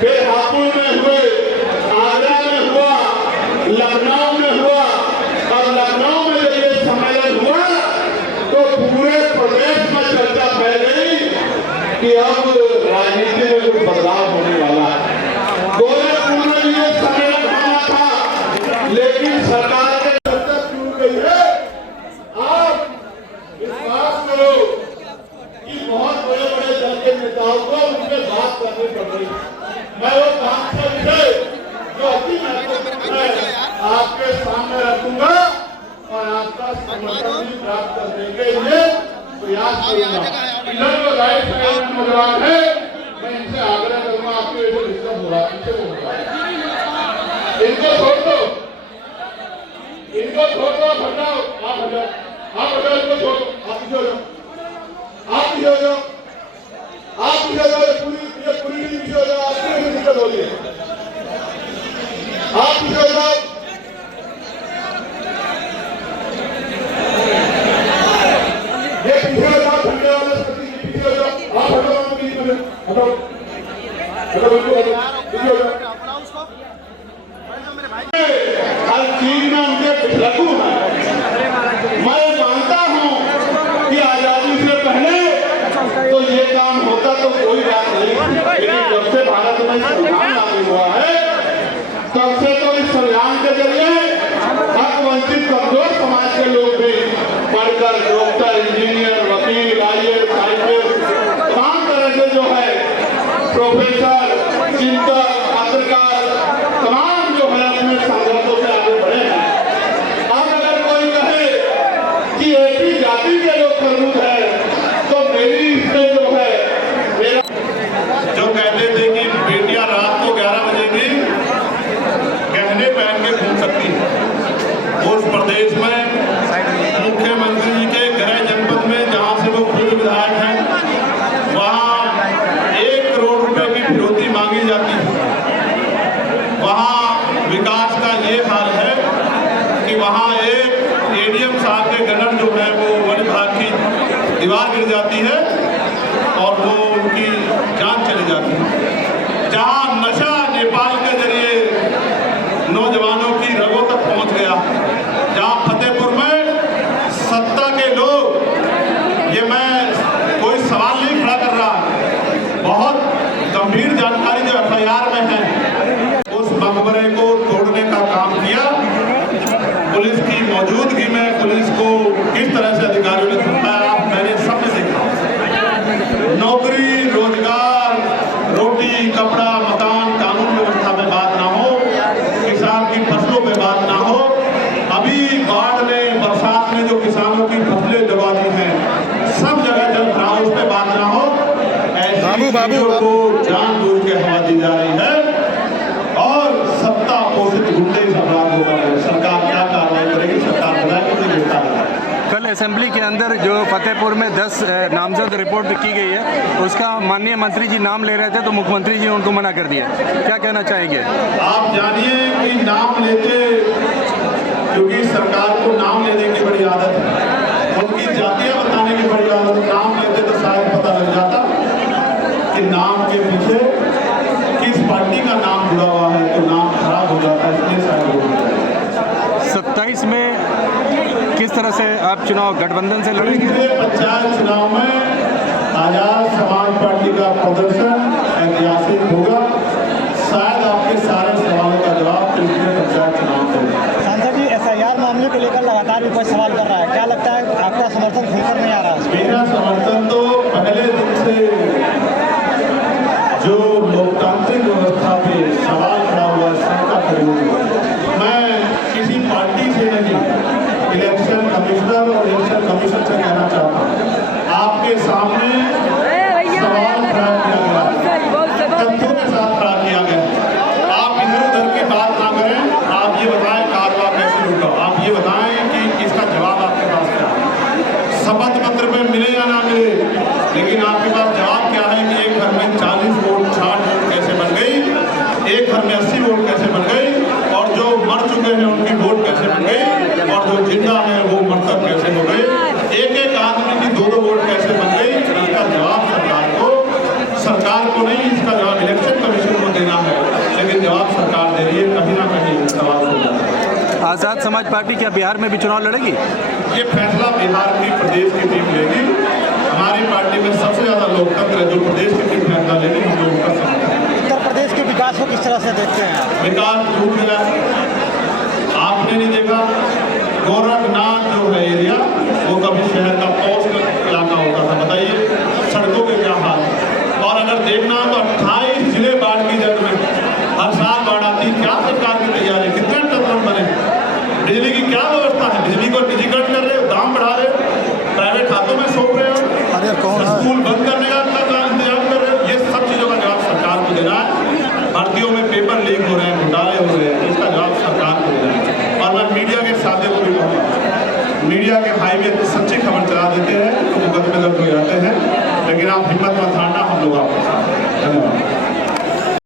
फिर हापुड़ में हुए, आगरा में हुआ, लखनऊ में हुआ, और लखनऊ में जब ये सम्मेलन हुआ तो पूरे प्रदेश में चर्चा फैल गई कि अब राजनीति में कुछ बदलाव होने वाला है। गोरखपुर में ये सम्मेलन होना था, लेकिन सरकार के चर्चा टूट गई है। आप विश्वास करो कि बहुत बड़े बड़े दल के नेताओं को उनके बात करनी पड़ रही है। मैं वो 500 विषय जो अति महत्वपूर्ण है आपके सामने रखूंगा और आपका समर्थन भी प्राप्त करने के लिए प्रयास करूंगा। इधर जो राइट साइड में नौजवान है, मैं इनसे आग्रह करूंगा, आपके ऐसे डिस्टर्ब हो रहा है, पीछे हो रहा है, इनको छोड़ दो, इनको छोड़ दो, हटाओ, आप हटाओ, आप हटाओ, इनको छोड़ दो, आप पीछे हो जाओ, आप पीछे हो जाओ, आप पीछे हो जाओ, ये पूरी पीछे हो जाओ, आपकी दिक्कत हो रही है, आप पीछे हो जाओ, ये पीछे हो जाओ, ठंडे वाले पीछे हो जाओ, आप हटाओ, हटाओ, हटाओ, पीछे हो जाओ। हर चीज में उनके पिछलकू है। मैं मानता हूं कि आजादी से पहले तो ये काम होता तो कोई बात नहीं, लेकिन जब से भारत में संविधान लागू हुआ है तब से तो इस संविधान के जरिए हक वंचित कमजोर समाज के लोग भी पढ़कर डॉक्टर, इंजीनियर, वकील, IAS, IPS तमाम तरह के जो है प्रोफेसर, चिंतक, पत्रकार तमाम जो है अपने संघर्षों से आगे बढ़े हैं। अब अगर कोई कहे कि एक ही जाति के लोग प्रमुख है तो मेरी इसमें जो है मेरा जो कहते थे कि बेटियां रात को 11 बजे भी गहने पहन के घूम सकती है, उस प्रदेश में मुख्यमंत्री जी के गृह जनपद में जहां से वो पूर्व विधायक हैं वहां 1 करोड़ रुपए की फिरौती मांगी जाती है। वहां विकास का ये हाल है कि वहां एक ADM साहब के गणन जो है वो वन विभाग की दीवार गिर जाती है और वो उनकी जान चली जाती है। जहां नशा नेपाल के जरिए नौजवानों की रगों तक पहुंच गया, जहां फतेहपुर में सत्ता के लोग, ये मैं कोई सवाल नहीं खड़ा कर रहा, बहुत गंभीर जानकारी जो FIR में है, उस मकबरे को तोड़ने का काम किया। पुलिस की मौजूदगी में पुलिस को किस तरह से अधिकारियों ने सुनाया, मैंने सबने देखा। नौकरी, रोजगार, रोटी, कपड़ा, मकान, कानून व्यवस्था में बात ना हो, किसान की फसलों पे बात ना हो, अभी बाढ़ ने, बरसात ने जो किसानों की फसलें डुबा दी हैं, सब जगह जल भरा, उस पर बात ना हो, ऐसी चीजों को जानबूझ के हवा दी जा रही है और सत्ता पोषित गुंडे सम्राट होगा। सरकार क्या कार्रवाई करेगी, सरकार बनाएगी तो बेटा है। कल असेंबली के अंदर जो फतेहपुर में 10 नामजद रिपोर्ट की गई है, उसका माननीय मंत्री जी नाम ले रहे थे तो मुख्यमंत्री जी ने उनको मना कर दिया, क्या कहना चाहेंगे? आप जानिए कि नाम लेते, क्योंकि सरकार को नाम लेने की बड़ी आदत है, उनकी जातियां बताने की बड़ी आदत, नाम लेते तो शायद पता लग जाता कि नाम के पीछे किस पार्टी का नाम जुड़ा हुआ है, तो नाम खराब हो जाता है, इसलिए शायद हो जाता है। 27 में किस तरह से आप चुनाव गठबंधन से लड़ेंगे? पंचायत चुनाव में आजाद समाज पार्टी का प्रदर्शन ऐतिहासिक होगा। शायद आपके सारे सवालों का जवाब पिछले पंचायत चुनाव में। सांसद जी, SIR मामले को लेकर लगातार विपक्ष सवाल कर रहा है, क्या लगता है आपका समर्थन खुलकर नहीं आ रहा? मेरा समर्थन तो पहले दिन से जो लोकतांत्रिक व्यवस्था पे सवाल खड़ा हुआ, शंका खड़ी हुई, मैं किसी पार्टी से नहीं, इलेक्शन कमिश्नर और इलेक्शन कमीशन से कहना चाहता हूँ, आपके सामने सवाल खड़ा किया गया, तथ्यों के साथ खड़ा किया गया। आप इधर उधर की बात ना करें, आप ये बताएं कारवा कैसे होगा, आप ये बताएं कि इसका जवाब आपके पास क्या है। शपथ पत्र में मिले या ना मिले, लेकिन आपके पास जवाब क्या है कि एक घर में 40 वोट 60 वोट कैसे बन गई, एक घर में 80 वोट कैसे बन गई, और जो मर चुके हैं उनकी वोट कैसे बन गई, और जो जिंदा है वो मरतब कैसे हो गए, एक एक आदमी की 2-2 वोट कैसे बन गई। इसका जवाब सरकार को नहीं, इसका जवाब इलेक्शन कमीशन को देना सरकार दे रही है, कहीं ना कहीं सवाल हो जाता है। आज़ाद समाज पार्टी क्या बिहार में भी चुनाव लड़ेगी? ये फैसला बिहार की प्रदेश की टीम लेगी। हमारी पार्टी में सबसे ज़्यादा लोकतंत्र है, जो प्रदेश की टीम फैसला लेगी हम लोग कर सकते हैं। उत्तर प्रदेश के विकास को किस तरह से देखते हैं आप? विकास छूट गया, आपने नहीं देखा गोरखनाथ जो है एरिया, वो कभी शहर का पौष इलाका होता था, बताइए सड़कों के क्या हाल। और अगर देख